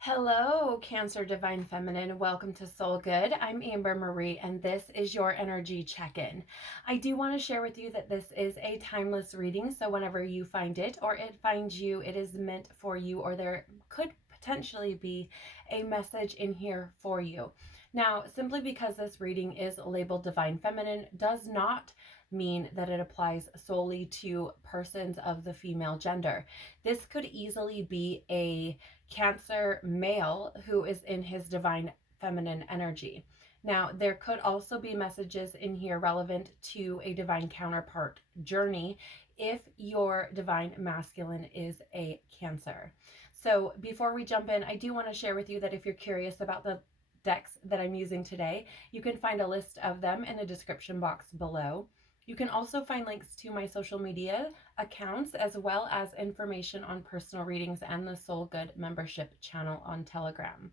Hello, Cancer Divine Feminine. Welcome to Soul Good. I'm Amber Marie, and this is your energy check-in. I do want to share with you that this is a timeless reading, so whenever you find it or it finds you, it is meant for you, or there could potentially be a message in here for you. Now, simply because this reading is labeled Divine Feminine does not mean that it applies solely to persons of the female gender. This could easily be a Cancer male who is in his divine feminine energy. Now, there could also be messages in here relevant to a divine counterpart journey if your divine masculine is a Cancer. So, before we jump in, I do want to share with you that if you're curious about the decks that I'm using today, you can find a list of them in the description box below. You can also find links to my social media accounts as well as information on personal readings and the Soul Good membership channel on Telegram.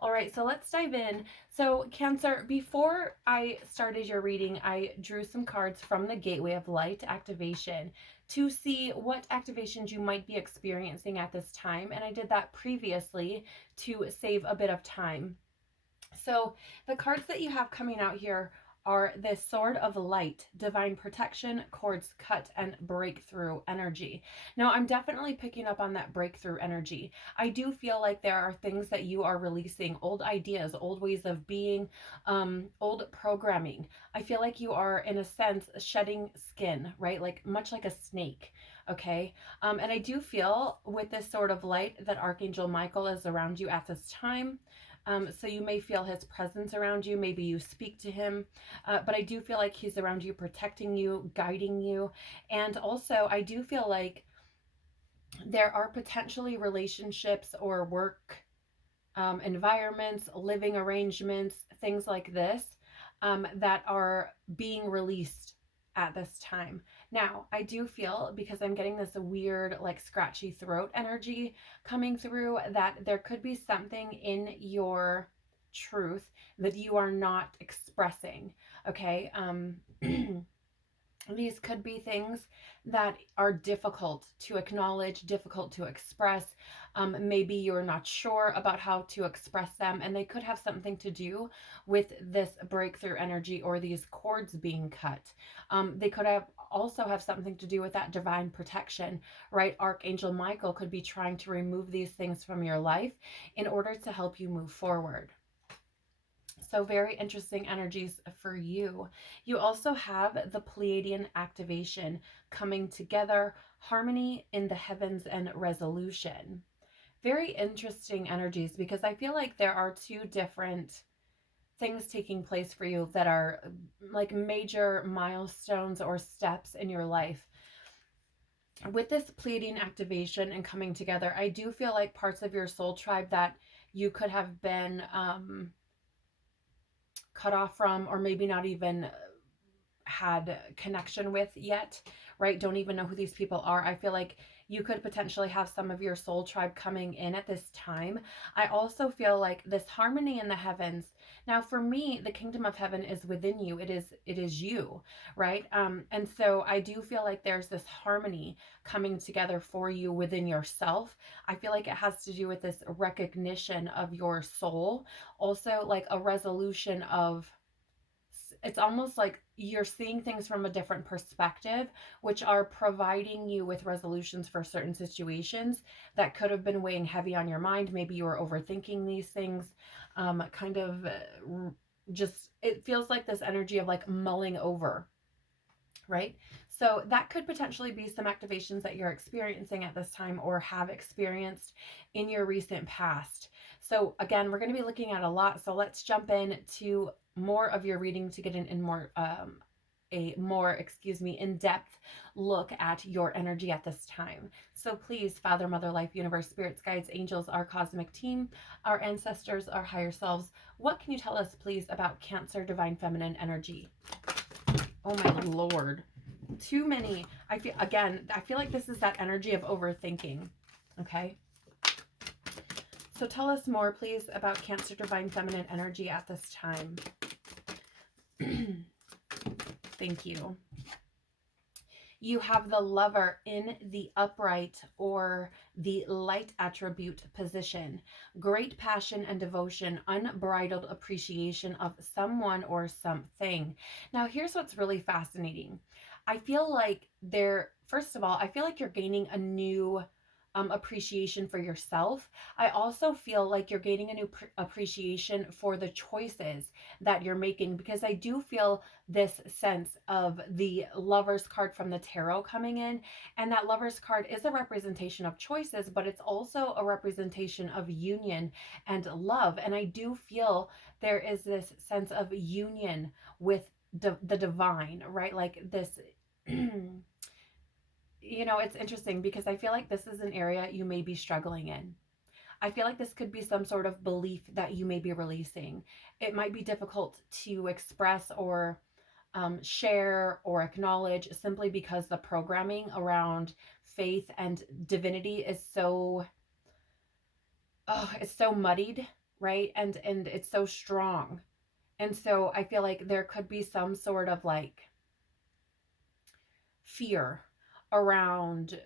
All right, so let's dive in. So Cancer, before I started your reading, I drew some cards from the Gateway of Light activation to see what activations you might be experiencing at this time. And I did that previously to save a bit of time. So the cards that you have coming out here are the Sword of Light, Divine Protection, Cords Cut, and Breakthrough energy. Now, I'm definitely picking up on that breakthrough energy. I do feel like there are things that you are releasing, old ideas, old ways of being, old programming. I feel like you are, in a sense, shedding skin, right? Like much like a snake. Okay. And I do feel with this Sword of Light that Archangel Michael is around you at this time. So you may feel his presence around you. Maybe you speak to him. But I do feel like he's around you, protecting you, guiding you. And also, I do feel like there are potentially relationships or work environments, living arrangements, things like this that are being released at this time. Now, I do feel, because I'm getting this weird, like scratchy throat energy coming through, that there could be something in your truth that you are not expressing. Okay. These could be things that are difficult to acknowledge, difficult to express. Maybe you're not sure about how to express them, and they could have something to do with this breakthrough energy or these cords being cut. They could also have something to do with that divine protection, right? Archangel Michael could be trying to remove these things from your life in order to help you move forward. So very interesting energies for you. You also have the Pleiadian activation coming together, harmony in the heavens and resolution. Very interesting energies, because I feel like there are two different things taking place for you that are like major milestones or steps in your life. With this Pleiadian activation and coming together, I do feel like parts of your soul tribe that you could have been cut off from, or maybe not even had connection with yet, right? Don't even know who these people are. I feel like you could potentially have some of your soul tribe coming in at this time. I also feel like this harmony in the heavens. Now, for me, the kingdom of heaven is within you. It is you, right? And so I do feel like there's this harmony coming together for you within yourself. I feel like it has to do with this recognition of your soul, also like a resolution of, it's almost like you're seeing things from a different perspective, which are providing you with resolutions for certain situations that could have been weighing heavy on your mind. Maybe you were overthinking these things, just, it feels like this energy of like mulling over, right? So that could potentially be some activations that you're experiencing at this time or have experienced in your recent past. So again, we're going to be looking at a lot. So let's jump in to more of your reading to get in more in-depth look at your energy at this time. So please, Father, Mother, Life, Universe, Spirits, Guides, Angels, our cosmic team, our ancestors, our higher selves, what can you tell us, please, about Cancer Divine Feminine energy? Oh my Lord. Too many. I feel like this is that energy of overthinking. Okay. So tell us more, please, about Cancer Divine Feminine energy at this time. Thank you. You have the Lover in the upright or the light attribute position. Great passion and devotion, unbridled appreciation of someone or something. Now, here's what's really fascinating. I feel like first of all, I feel like you're gaining a new appreciation for yourself. I also feel like you're gaining a new appreciation for the choices that you're making, because I do feel this sense of the Lover's card from the tarot coming in. And that Lover's card is a representation of choices, but it's also a representation of union and love. And I do feel there is this sense of union with the divine, right? Like this. It's interesting because I feel like this is an area you may be struggling in. I feel like this could be some sort of belief that you may be releasing. It might be difficult to express or share or acknowledge, simply because the programming around faith and divinity is it's so muddied, right? And it's so strong. And so I feel like there could be some sort of like fear around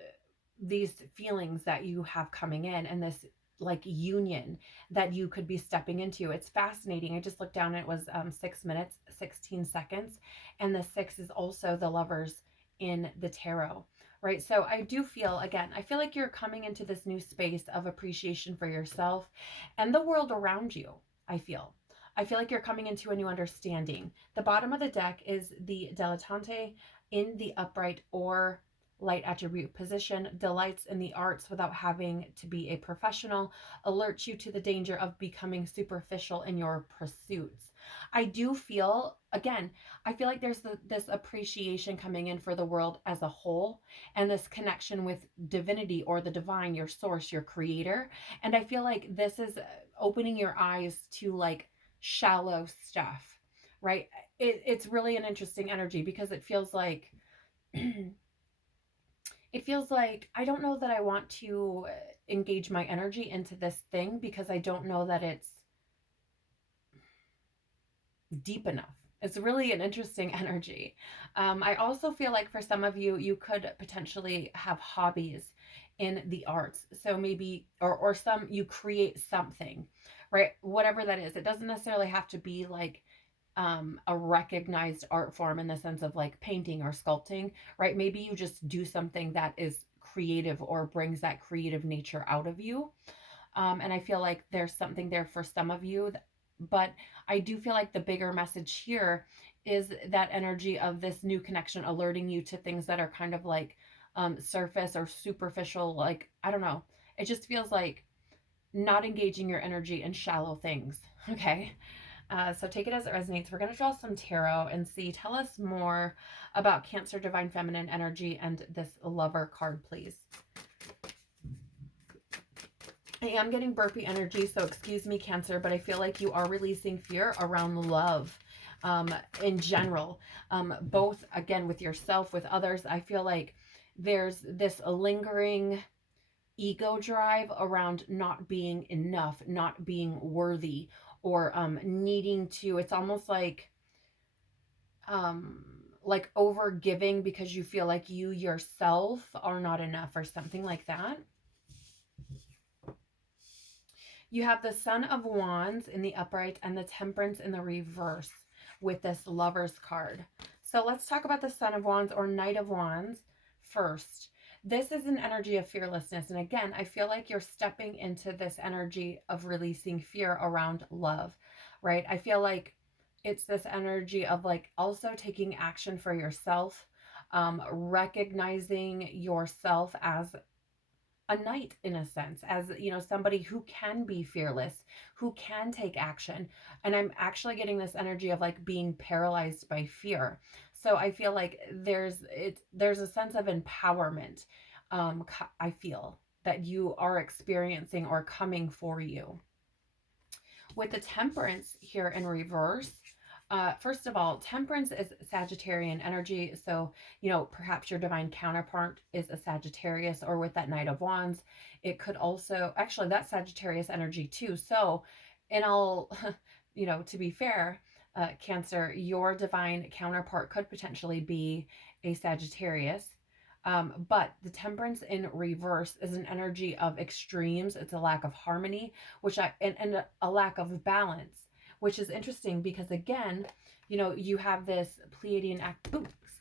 these feelings that you have coming in, and this like union that you could be stepping into. It's fascinating. I just looked down and it was 6 minutes 16 seconds, and the 6 is also the Lovers in the tarot, right? So I do feel, again, I feel like you're coming into this new space of appreciation for yourself and the world around you. I feel like you're coming into a new understanding. The bottom of the deck is the dilettante in the upright or light attribute position, delights in the arts without having to be a professional, alerts you to the danger of becoming superficial in your pursuits. I do feel, again, I feel like there's this appreciation coming in for the world as a whole, and this connection with divinity or the divine, your source, your creator. And I feel like this is opening your eyes to like shallow stuff, right? It's really an interesting energy because it feels like I don't know that I want to engage my energy into this thing because I don't know that it's deep enough. It's really an interesting energy. I also feel like for some of you, you could potentially have hobbies in the arts. So maybe, or some, you create something, right? Whatever that is. It doesn't necessarily have to be like a recognized art form in the sense of like painting or sculpting, right? Maybe you just do something that is creative or brings that creative nature out of you. And I feel like there's something there for some of you. But I do feel like the bigger message here is that energy of this new connection alerting you to things that are kind of like surface or superficial. Like, I don't know. It just feels like not engaging your energy in shallow things. Okay. So take it as it resonates. We're going to draw some tarot and see. Tell us more about Cancer Divine Feminine energy and this Lover card, please. I am getting burpee energy, so excuse me, Cancer, but I feel like you are releasing fear around love in general. Both, again, with yourself, with others. I feel like there's this lingering ego drive around not being enough, not being worthy, or needing to, it's almost like over giving because you feel like you yourself are not enough or something like that. You have the Sun of Wands in the upright and the Temperance in the reverse with this Lover's card. So let's talk about the Sun of Wands or Knight of Wands first. This is an energy of fearlessness. And again, I feel like you're stepping into this energy of releasing fear around love, right? I feel like it's this energy of like also taking action for yourself, recognizing yourself as a knight in a sense, as somebody who can be fearless, who can take action. And I'm actually getting this energy of like being paralyzed by fear. So I feel like there's a sense of empowerment. I feel that you are experiencing or coming for you. With the Temperance here in reverse, first of all, Temperance is Sagittarian energy. So, perhaps your divine counterpart is a Sagittarius, or with that Knight of Wands, it could also, actually, that's Sagittarius energy too. So, in all, to be fair, Cancer, your divine counterpart could potentially be a Sagittarius. But the Temperance in reverse is an energy of extremes. It's a lack of harmony, and a lack of balance, which is interesting because again, you have this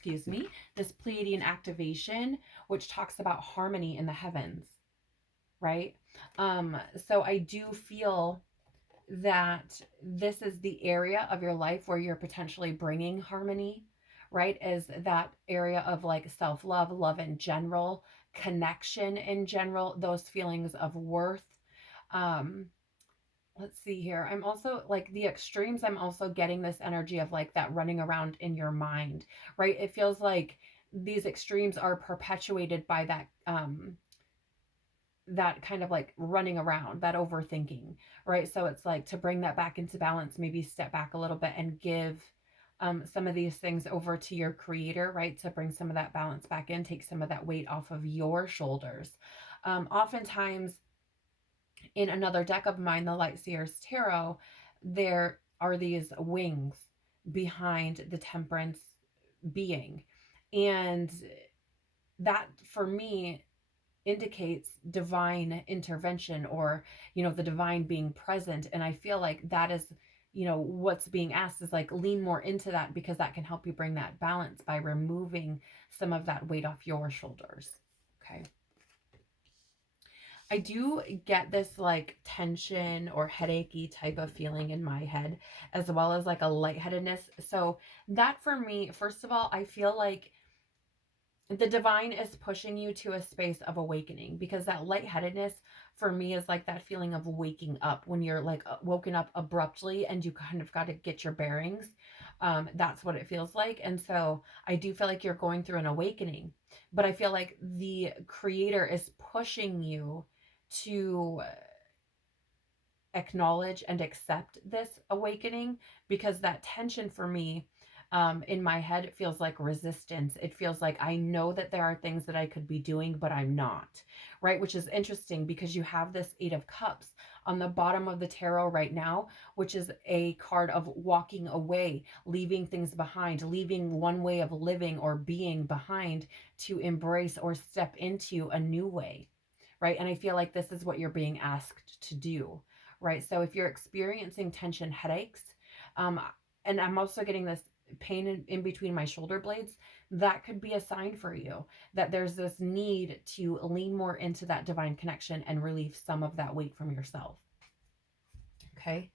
this Pleiadian activation, which talks about harmony in the heavens, right? So I do feel that this is the area of your life where you're potentially bringing harmony, right? Is that area of like self love, love in general, connection in general, those feelings of worth. Um, let's see here. I'm also like the extremes, I'm also getting this energy of like that running around in your mind, right? It feels like these extremes are perpetuated by that kind of like running around, that overthinking, right? So it's like to bring that back into balance, maybe step back a little bit and give some of these things over to your creator, right? To bring some of that balance back in, take some of that weight off of your shoulders. Oftentimes, in another deck of mine, the Light Seers Tarot, there are these wings behind the Temperance being. And that for me indicates divine intervention, or the divine being present, and I feel like that is what's being asked is like lean more into that, because that can help you bring that balance by removing some of that weight off your shoulders. Okay, I do get this like tension or headachy type of feeling in my head, as well as like a lightheadedness. So that for me, first of all, I feel like the divine is pushing you to a space of awakening, because that lightheadedness for me is like that feeling of waking up when you're like woken up abruptly and you kind of got to get your bearings. That's what it feels like. And so I do feel like you're going through an awakening, but I feel like the creator is pushing you to acknowledge and accept this awakening, because that tension for me, in my head, it feels like resistance. It feels like I know that there are things that I could be doing, but I'm not, right? Which is interesting because you have this Eight of Cups on the bottom of the tarot right now, which is a card of walking away, leaving things behind, leaving one way of living or being behind to embrace or step into a new way, right? And I feel like this is what you're being asked to do, right? So if you're experiencing tension headaches, um, and I'm also getting this pain in between my shoulder blades, that could be a sign for you that there's this need to lean more into that divine connection and relieve some of that weight from yourself. Okay,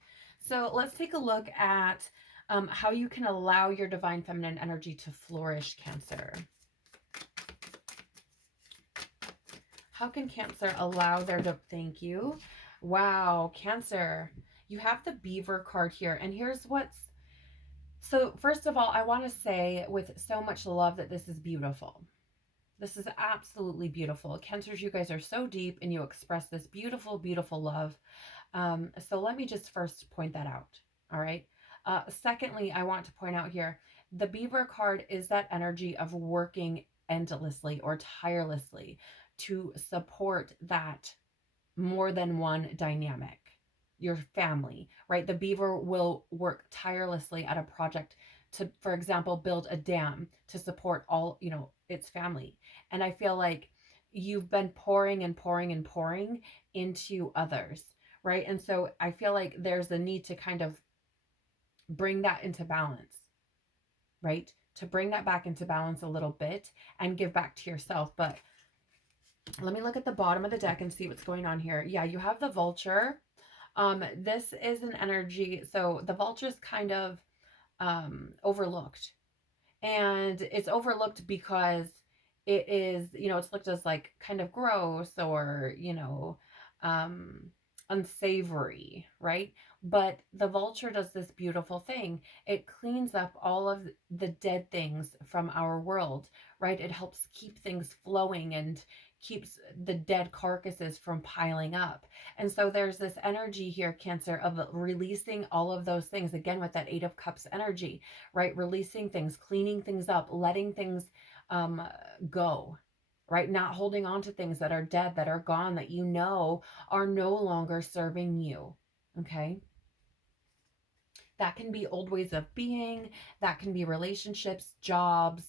so let's take a look at how you can allow your divine feminine energy to flourish, Cancer. How can Cancer allow thank you. Wow, Cancer, you have the Beaver card here. And here's so first of all, I want to say with so much love that this is beautiful. This is absolutely beautiful. Cancers, you guys are so deep and you express this beautiful, beautiful love. So let me just first point that out. All right. Secondly, I want to point out here, the Beaver card is that energy of working endlessly or tirelessly to support that more than one dynamic, your family, right? The Beaver will work tirelessly at a project to, for example, build a dam to support all, its family. And I feel like you've been pouring and pouring and pouring into others, right? And so I feel like there's a need to kind of bring that into balance, right? To bring that back into balance a little bit and give back to yourself. But let me look at the bottom of the deck and see what's going on here. Yeah, you have the Vulture. This is an energy. So the Vulture is kind of overlooked. And it's overlooked because it is, it's looked as like kind of gross or, um, unsavory, right? But the Vulture does this beautiful thing. It cleans up all of the dead things from our world, right? It helps keep things flowing and keeps the dead carcasses from piling up. And so there's this energy here, Cancer, of releasing all of those things, again with that Eight of Cups energy, right? Releasing things, cleaning things up, letting things go, right? Not holding on to things that are dead, that are gone, that are no longer serving you. Okay. That can be old ways of being, that can be relationships, jobs,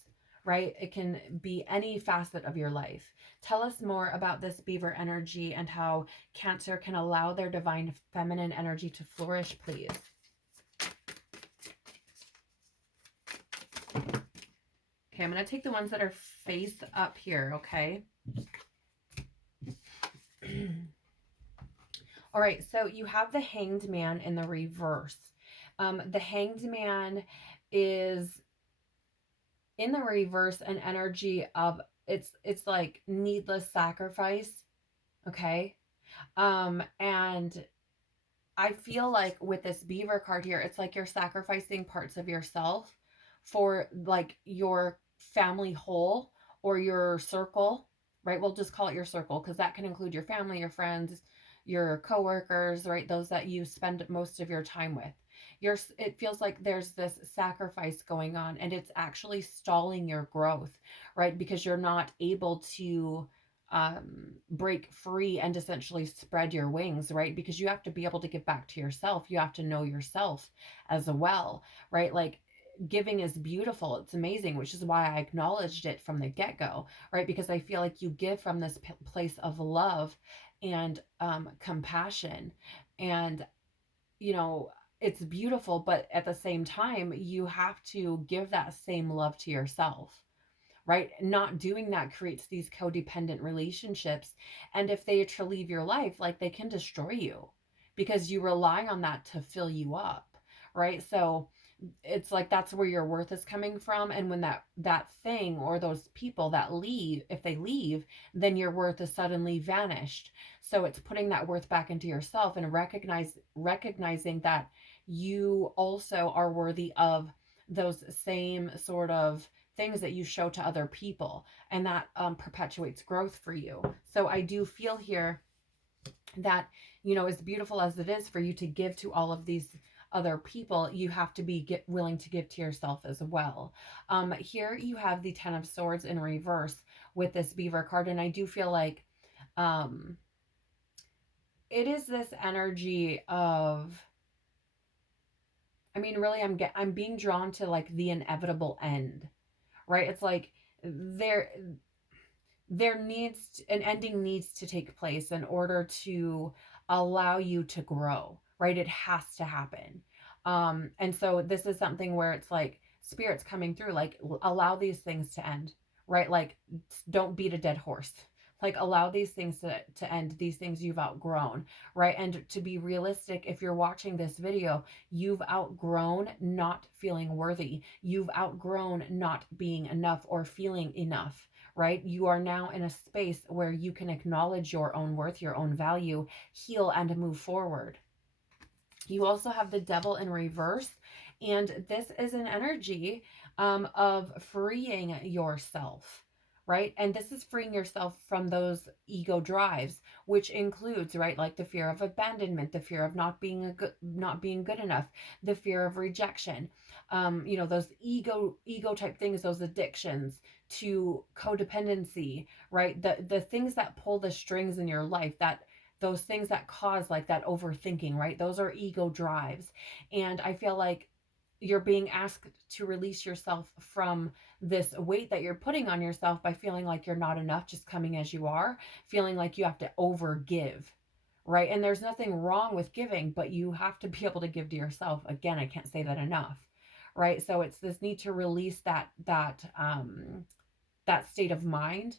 right? It can be any facet of your life. Tell us more about this Beaver energy and how Cancer can allow their divine feminine energy to flourish, please. Okay, I'm going to take the ones that are face up here, okay? All right, so you have the Hanged Man in the reverse. The Hanged Man is in the reverse an energy of it's like needless sacrifice, okay? And I feel like with this Beaver card here, it's like you're sacrificing parts of yourself for like your family whole or your circle, right? We'll just call it your circle because that can include your family, your friends, your coworkers, right? Those that you spend most of your time with. It feels like there's this sacrifice going on and it's actually stalling your growth, right? Because you're not able to break free and essentially spread your wings, right? Because you have to be able to give back to yourself. You have to know yourself as well, right? Like giving is beautiful. It's amazing, which is why I acknowledged it from the get-go, right? Because I feel like you give from this place of love and compassion. And, you know, it's beautiful, but at the same time, you have to give that same love to yourself, right? Not doing that creates these codependent relationships. And if they to leave your life, like they can destroy you because you rely on that to fill you up, right? So it's like that's where your worth is coming from. And when that thing or those people that leave, if they leave, then your worth is suddenly vanished. So it's putting that worth back into yourself and recognizing that you also are worthy of those same sort of things that you show to other people, and that perpetuates growth for you. So I do feel here that, you know, as beautiful as it is for you to give to all of these other people, you have to be willing to give to yourself as well. Here you have the Ten of Swords in reverse with this Beaver card, and I do feel like it is this energy of, I mean, really, I'm being drawn to like the inevitable end, right? It's like there needs an ending needs to take place in order to allow you to grow, right? It has to happen. And so this is something where it's like spirits coming through, like allow these things to end, right? Like don't beat a dead horse. Like allow these things to end, these things you've outgrown, right? And to be realistic, if you're watching this video, you've outgrown not feeling worthy. You've outgrown not being enough or feeling enough, right? You are now in a space where you can acknowledge your own worth, your own value, heal, and move forward. You also have the Devil in reverse, and this is an energy of freeing yourself, right? And this is freeing yourself from those ego drives, which includes, right, like the fear of abandonment, the fear of not being good enough, the fear of rejection, you know, those ego type things, those addictions to codependency, right? The things that pull the strings in your life, that those things that cause like that overthinking, right? Those are ego drives. And I feel like you're being asked to release yourself from this weight that you're putting on yourself by feeling like you're not enough just coming as you are, feeling like you have to over give, right? And there's nothing wrong with giving, but you have to be able to give to yourself. Again, I can't say that enough, right? So it's this need to release that state of mind,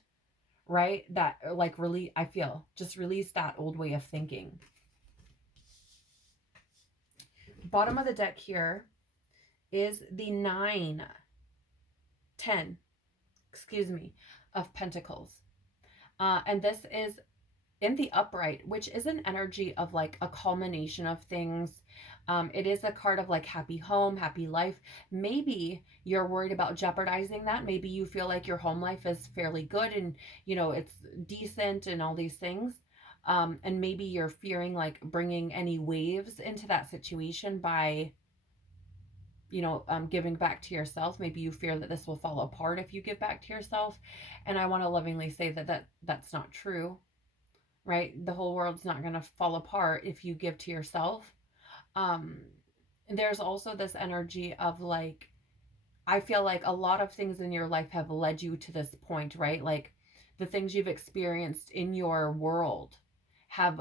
right? That like really, I feel just release that old way of thinking. Bottom of the deck here is the 10, excuse me, of Pentacles. And this is in the upright, which is an energy of like a culmination of things. It is a card of like happy home, happy life. Maybe you're worried about jeopardizing that. Maybe you feel like your home life is fairly good and, you know, it's decent and all these things. And maybe you're fearing like bringing any waves into that situation by, you know, giving back to yourself. Maybe you fear that this will fall apart if you give back to yourself. And I want to lovingly say that's not true, right? The whole world's not going to fall apart if you give to yourself. There's also this energy of like I feel like a lot of things in your life have led you to this point, right? Like the things you've experienced in your world have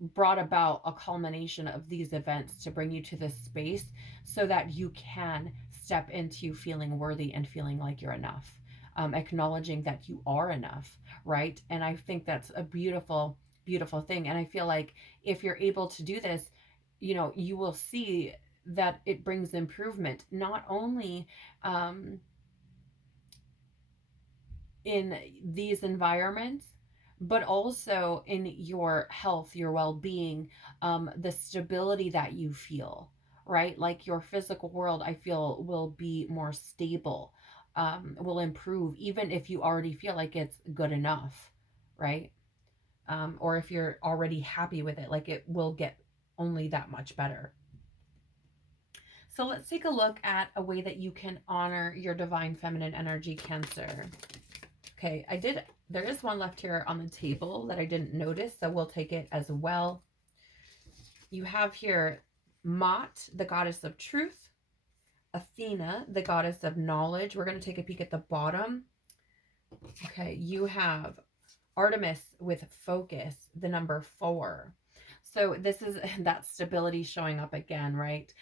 brought about a culmination of these events to bring you to this space so that you can step into feeling worthy and feeling like you're enough, acknowledging that you are enough, right? And I think that's a beautiful, beautiful thing. And I feel like if you're able to do this, you will see that it brings improvement, not only um, in these environments, but also in your health, your well being, the stability that you feel, right? Like your physical world, I feel, will be more stable, will improve, even if you already feel like it's good enough, right? Or if you're already happy with it, like it will get only that much better. So let's take a look at a way that you can honor your divine feminine energy, Cancer. Okay, there is one left here on the table that I didn't notice, so we'll take it as well. You have here Mot, the goddess of truth, Athena, the goddess of knowledge. We're going to take a peek at the bottom. Okay, you have Artemis with focus, the number 4. So this is that stability showing up again, right?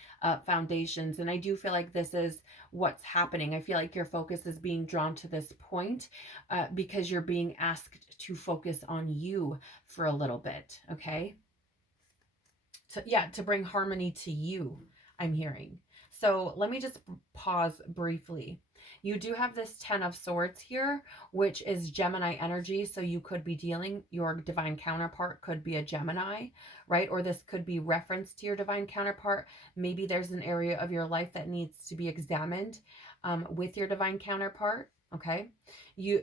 Foundations. And I do feel like this is what's happening. I feel like your focus is being drawn to this point because you're being asked to focus on you for a little bit, okay? To bring harmony to you, I'm hearing. So let me just pause briefly. You do have this 10 of Swords here, which is Gemini energy. So you could be dealing, your divine counterpart could be a Gemini, right? Or this could be reference to your divine counterpart. Maybe there's an area of your life that needs to be examined with your divine counterpart, okay?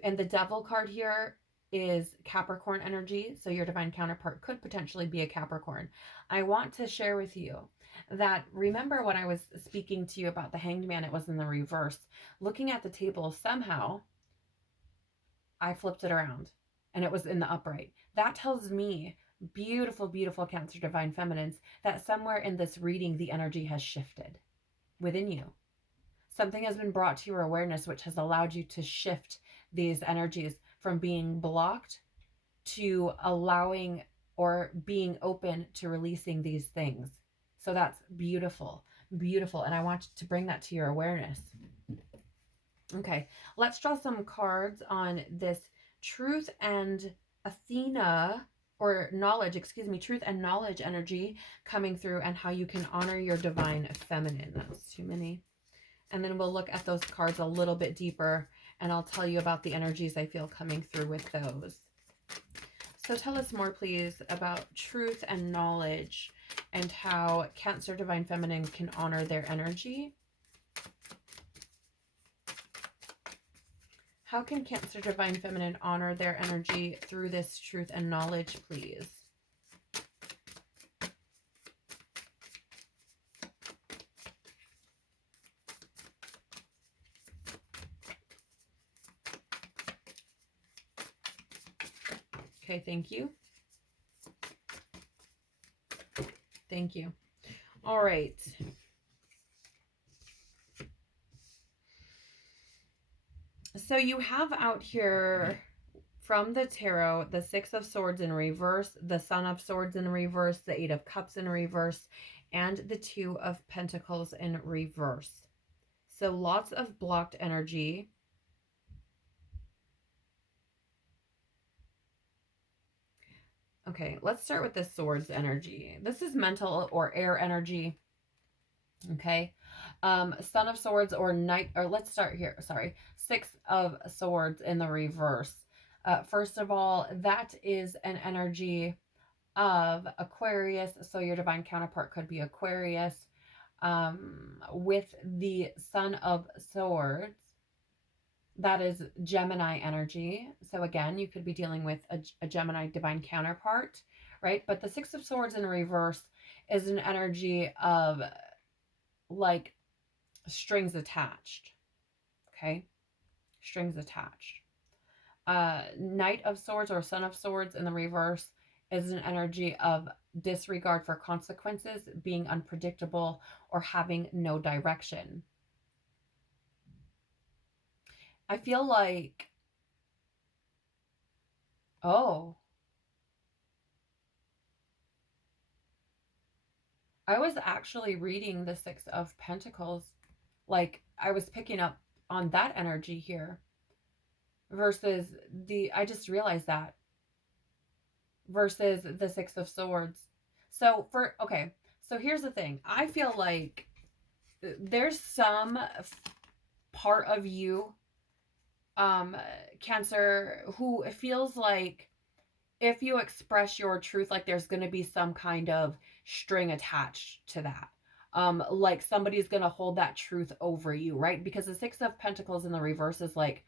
And the Devil card here is Capricorn energy. So your divine counterpart could potentially be a Capricorn. I want to share with you that, remember when I was speaking to you about the Hanged Man, it was in the reverse. Looking at the table, somehow I flipped it around and it was in the upright. That tells me, beautiful, beautiful Cancer divine feminines, that somewhere in this reading, the energy has shifted within you. Something has been brought to your awareness, which has allowed you to shift these energies from being blocked to allowing or being open to releasing these things. So that's beautiful, beautiful. And I want to bring that to your awareness. Okay, let's draw some cards on this truth and Athena, or knowledge, excuse me, truth and knowledge energy coming through, and how you can honor your divine feminine. That was too many. And then we'll look at those cards a little bit deeper, and I'll tell you about the energies I feel coming through with those. So tell us more, please, about truth and knowledge and how Cancer divine feminine can honor their energy. How can Cancer divine feminine honor their energy through this truth and knowledge, please? Okay, thank you. Thank you. All right. So you have out here from the tarot, the 6 of Swords in reverse, the Sun of Swords in reverse, the 8 of Cups in reverse, and the 2 of Pentacles in reverse. So lots of blocked energy. Okay, let's start with the Swords energy. This is mental or air energy. Okay. Son of Swords or Knight, or let's start here. Sorry. 6 of Swords in the reverse. First of all, that is an energy of Aquarius. So your divine counterpart could be Aquarius. With the Son of Swords, that is Gemini energy. So again, you could be dealing with a Gemini divine counterpart, right? But the 6 of Swords in reverse is an energy of like strings attached. Okay, strings attached. Knight of Swords or Son of Swords in the reverse is an energy of disregard for consequences, being unpredictable, or having no direction. I feel like, oh, I was actually reading the Six of Pentacles. Like, I was picking up on that energy here versus I just realized that, versus the Six of Swords. So, okay, so here's the thing. I feel like there's some part of you, um, Cancer, who feels like if you express your truth, like there's going to be some kind of string attached to that. Like somebody's going to hold that truth over you, right? Because the Six of Pentacles in the reverse is like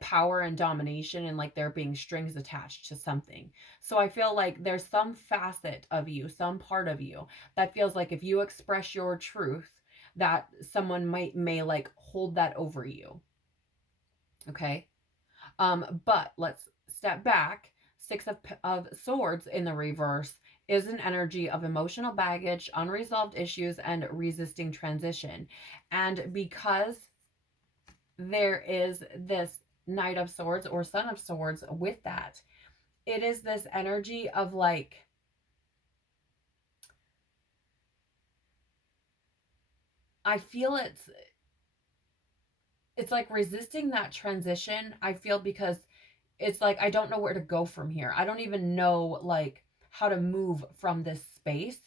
power and domination, and like there being strings attached to something. So I feel like there's some facet of you, some part of you that feels like if you express your truth, that someone may like hold that over you. Okay. But let's step back. Six of Swords in the reverse is an energy of emotional baggage, unresolved issues, and resisting transition. And because there is this Knight of Swords or Son of Swords with that, it is this energy of like, I feel it's like resisting that transition. I feel because it's like I don't know where to go from here. I don't even know like how to move from this space,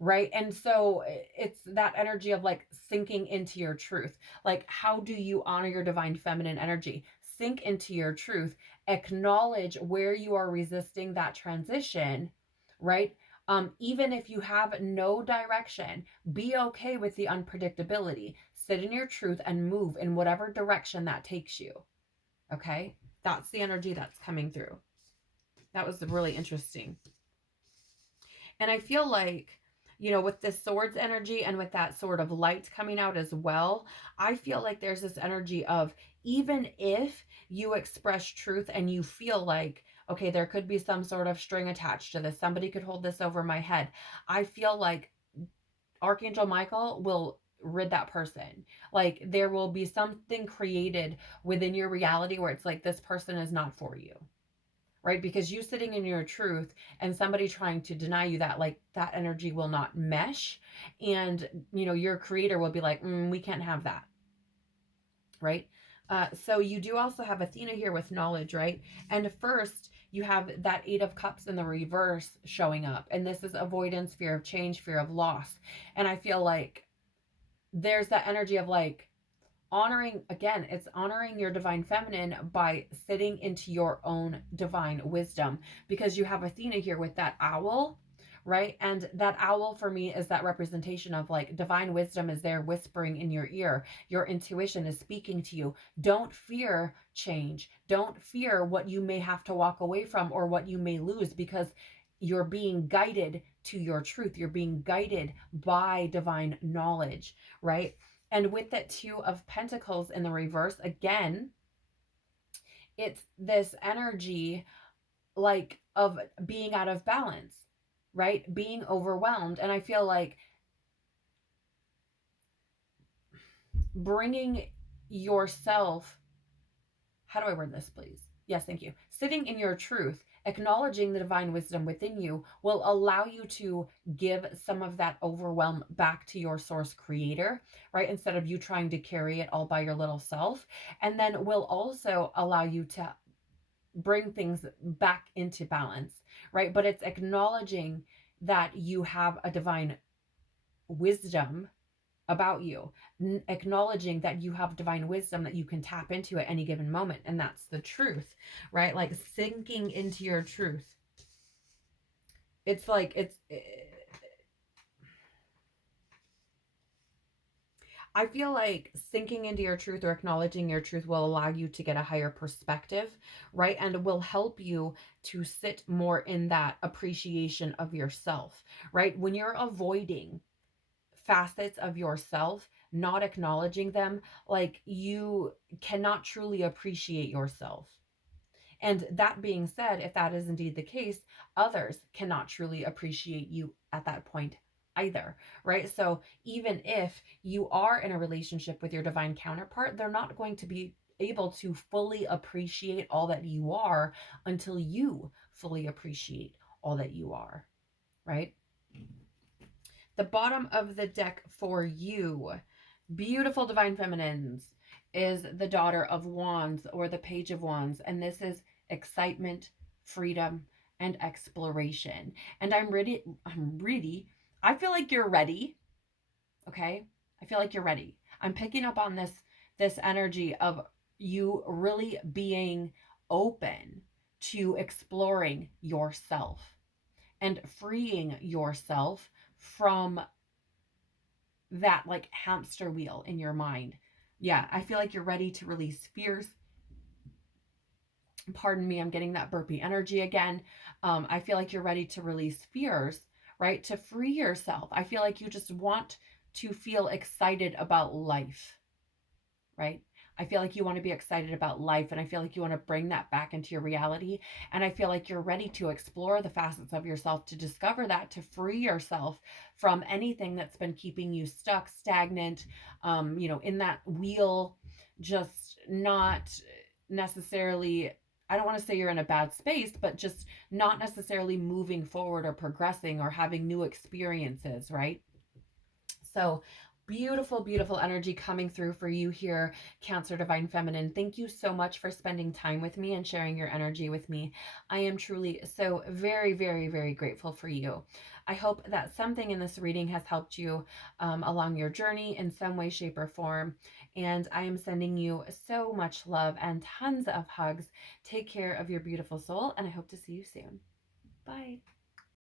right? And so it's that energy of like sinking into your truth. Like, how do you honor your divine feminine energy? Sink into your truth, acknowledge where you are resisting that transition, right? Even if you have no direction, be okay with the unpredictability. Sit in your truth and move in whatever direction that takes you. Okay? That's the energy that's coming through. That was really interesting. And I feel like, with this swords energy and with that sort of light coming out as well, I feel like there's this energy of, even if you express truth and you feel like, okay, there could be some sort of string attached to this, somebody could hold this over my head, I feel like Archangel Michael will rid that person. Like there will be something created within your reality where it's like, this person is not for you, right? Because you sitting in your truth and somebody trying to deny you that, like that energy will not mesh. And, your creator will be like, we can't have that, right? So you do also have Athena here with knowledge, right? And first, you have that Eight of Cups in the reverse showing up. And this is avoidance, fear of change, fear of loss. And I feel like there's that energy of like, honoring, again, it's honoring your divine feminine by sitting into your own divine wisdom, because you have Athena here with that owl, right? And that owl for me is that representation of like divine wisdom is there whispering in your ear. Your intuition is speaking to you. Don't fear change. Don't fear what you may have to walk away from or what you may lose, because you're being guided to your truth. You're being guided by divine knowledge, right? And with that Two of Pentacles in the reverse, again, it's this energy like of being out of balance, right? Being overwhelmed. And I feel like bringing yourself, how do I word this, please? Yes, thank you. Sitting in your truth, acknowledging the divine wisdom within you will allow you to give some of that overwhelm back to your source creator, right? Instead of you trying to carry it all by your little self. And then will also allow you to bring things back into balance, right? But it's acknowledging that you have a divine wisdom about you, acknowledging that you have divine wisdom that you can tap into at any given moment. And that's the truth, right? Like sinking into your truth. It's like, I feel like sinking into your truth or acknowledging your truth will allow you to get a higher perspective, right? And will help you to sit more in that appreciation of yourself, right? When you're avoiding facets of yourself, not acknowledging them, like you cannot truly appreciate yourself. And that being said, if that is indeed the case, others cannot truly appreciate you at that point either, right? So even if you are in a relationship with your divine counterpart, they're not going to be able to fully appreciate all that you are until you fully appreciate all that you are, right? The bottom of the deck for you, beautiful divine feminines, is the Daughter of Wands or the Page of Wands. And this is excitement, freedom, and exploration. And I feel like you're ready. Okay. I feel like you're ready. I'm picking up on this energy of you really being open to exploring yourself and freeing yourself from that like hamster wheel in your mind. Yeah, I feel like you're ready to release fears. Pardon me, I'm getting that burpee energy again. I feel like you're ready to release fears, right? To free yourself. I feel like you just want to feel excited about life, right? I feel like you want to be excited about life, and I feel like you want to bring that back into your reality. And I feel like you're ready to explore the facets of yourself, to discover that, to free yourself from anything that's been keeping you stuck, stagnant, in that wheel, just not necessarily. I don't want to say you're in a bad space, but just not necessarily moving forward or progressing or having new experiences, right? So beautiful, beautiful energy coming through for you here, Cancer Divine Feminine. Thank you so much for spending time with me and sharing your energy with me. I am truly so very, very, very grateful for you. I hope that something in this reading has helped you along your journey in some way, shape, or form. And I am sending you so much love and tons of hugs. Take care of your beautiful soul, and I hope to see you soon. Bye.